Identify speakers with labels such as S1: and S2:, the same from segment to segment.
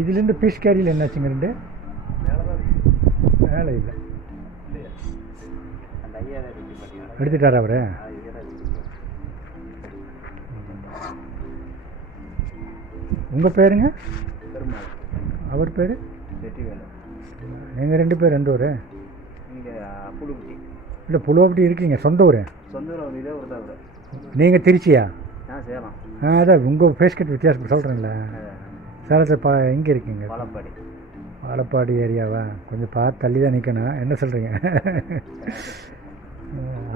S1: இதுலேருந்து பீஸ் கேரியில் என்னாச்சுங்க ரெண்டு? வேலை இல்லை. எடுத்துட்டார் அவர்? உங்கள் பேருங்க? அவர் பேர்? எங்கள் ரெண்டு பேர் ரெண்டு ஊர்? இல்லை புழுவப்பட்டி இருக்கீங்க சொந்த ஊர்?
S2: சொந்த ஊர்
S1: நீங்கள் திருச்சியா?
S2: சேலம்.
S1: ஆ அதான் உங்கள் ஃபேஸ் கட் வித்தியாசம் சொல்கிறேன்ல சேலத்தில் பா எங்கே இருக்கீங்க?
S2: பாலப்பாடி
S1: வாழப்பாடி ஏரியாவா? கொஞ்சம் பார்த்து தள்ளி தான் நிற்கணும் என்ன சொல்கிறீங்க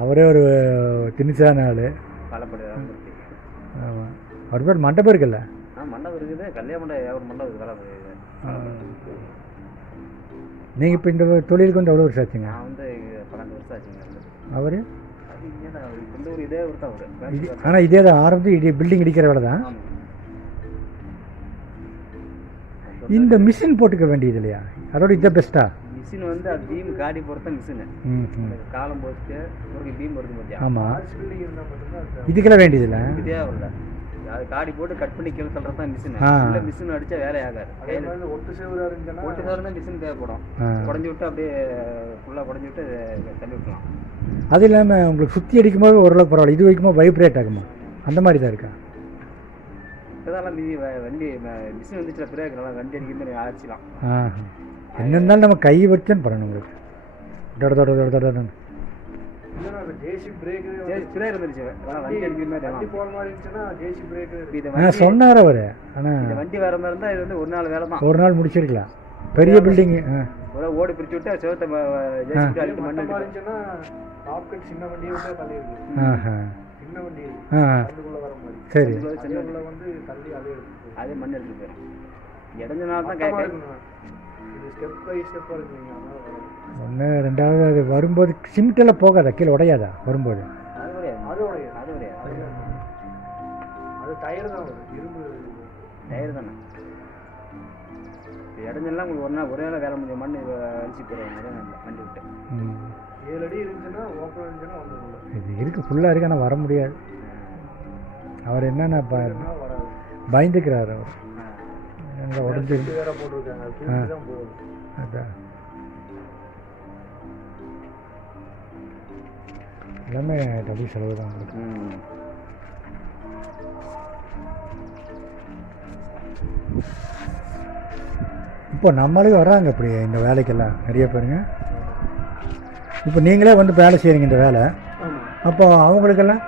S1: அவரே ஒரு திணிச்சான ஆள்
S2: பாலப்பாடி
S1: ஆமாம் அவர் பேர் மண்டபம் இருக்குல்ல?
S2: மண்டபம் இருக்குது. கல்யாண மண்டபம் ஒரு
S1: நீங்கள் இப்போ இந்த தொழிலுக்கு வந்து எவ்வளோ வருஷம் ஆச்சுங்க?
S2: வந்து பன்னெண்டு வருஷம் ஆச்சுங்க.
S1: அவர்? ஆனால் இதே தான் ஆரம்பித்து இடி பில்டிங் இடிக்கிற வேலை தான் இந்த மிஷின் போட்டுக்க வேண்டியது இல்லையா? அதோட இதை பெஸ்ட்டா
S2: மிஷின் வந்து அது பீம் காடி பொறுத்த மிஷினு காலம் போட்டு பீம் வருது
S1: ஆமாம் இதுக்கெல்லாம் வேண்டியதில்லை
S2: இதே வரல அது காடி போட்டு கட் பண்ணி கீழே தள்ளுறது தான் மிஷின். இல்லை மிஷின் அடிச்சா வேலை ஆகாது.
S3: ஒட்டு இருந்துச்சுன்னா
S2: போட்டு தான் மிஷின் தேவைப்படும் குடஞ்சி விட்டு அப்படியே ஃபுல்லாக குடஞ்சி விட்டு தள்ளி விட்டுலாம்
S1: அது இல்லாமல் உங்களுக்கு சுற்றி அடிக்கும்போது ஓரளவுக்கு பரவாயில்ல. இது வைக்கும்போது வைப்ரேட் ஆகுமா? அந்த மாதிரி தான் இருக்கா?
S2: வ- வண்டி மிஷின் வந்துச்சுல பிரேக் நல்லா வண்டி அடிக்கிற மாதிரி ஆச்சுலாம்
S1: என்ன இருந்தாலும் நம்ம கை வச்சுன்னு பண்ணணும் உங்களுக்கு. தொட தொட தொட தொடன்னு
S2: வண்டி
S3: வண்டி
S2: வண்டி
S1: சொன்னார் அவர். ஆனால்
S2: இந்த வண்டி வர மாதிரி இருந்தால் இது வந்து ஒரு நாள் வேலை தான்
S1: ஒரு நாள் முடிச்சிருக்கலாம். பெரிய
S2: ஒரு ஓடி பிரிச்சு விட்டு செவத்தை ஜெயிச்சுட்டு அழுத்தி மண்ணு
S3: இருந்துச்சுன்னா டாப் கட் சின்ன வண்டியை விட்டு தள்ளி இருக்கு
S1: ஆஹா.
S3: சின்ன வண்டி
S1: சரி.
S3: வந்து தள்ளி அதே
S2: மண் எடுத்துட்டு போயிடும் இடைஞ்ச நாள் தான்
S3: மட்டமாக
S2: கை
S3: இருக்கணும் இது ஸ்டெப் பை ஸ்டெப்பாக இருக்குங்க. அதனால வரும்.
S1: ஒன்று ரெண்டாவது அது வரும்போது சிமெண்டெல்லாம் போகாதா? கீழே உடையாதா? வரும்போது.
S2: அது அது
S3: டயர் தான். இரும்பு.
S2: டயர் தானே? இடைஞ்செல்லாம் உங்களுக்கு ஒரு நாள் ஒரே நாள் வேலை முடியும் மண் அழிச்சு போயிடுவாங்க. ஒரே நாள் வண்டி விட்டு.
S3: ஏழு அடி இருந்துச்சுன்னா ஓப்பன் இருந்துச்சுன்னா வந்துடும்
S1: இது இருக்குது ஃபுல்லாக இருக்கு ஆனால் வர முடியாது. அவர் என்னென்ன பயந்துக்கிறார் அவர். எங்கே உடஞ்சிருக்கு அதான். எல்லாமே டபுள் செலவு தான் உங்களுக்கு. இப்போ நம்மளே வர்றாங்க இப்படி இந்த வேலைக்கெல்லாம். நிறைய பேருங்க. இப்போ நீங்களே வந்து வேலை செய்கிறீங்க இந்த வேலை. அப்போ அவங்களுக்கெல்லாம்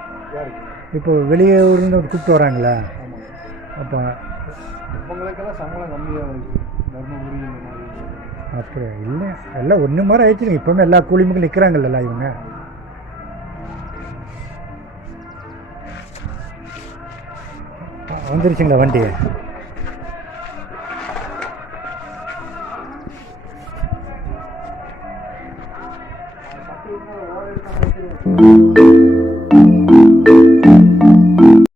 S1: இப்போ வெளியே ஊர்லேருந்து கூப்பிட்டு வராங்களா அப்போ
S3: இவங்களுக்கெல்லாம் சம்பளம் கம்மியாக இருக்குது தர்மபுரி இந்த மாதிரி
S1: அப்படியா? இல்லை எல்லாம் ஒன்று மாதிரி ஆயிடுச்சுங்க. இப்போவுமே எல்லா கூலிமுக்கும் நிற்கிறாங்கல்ல இவங்க. வந்துருச்சுங்களா வண்டி?
S3: ஓட எடுத்தாங்க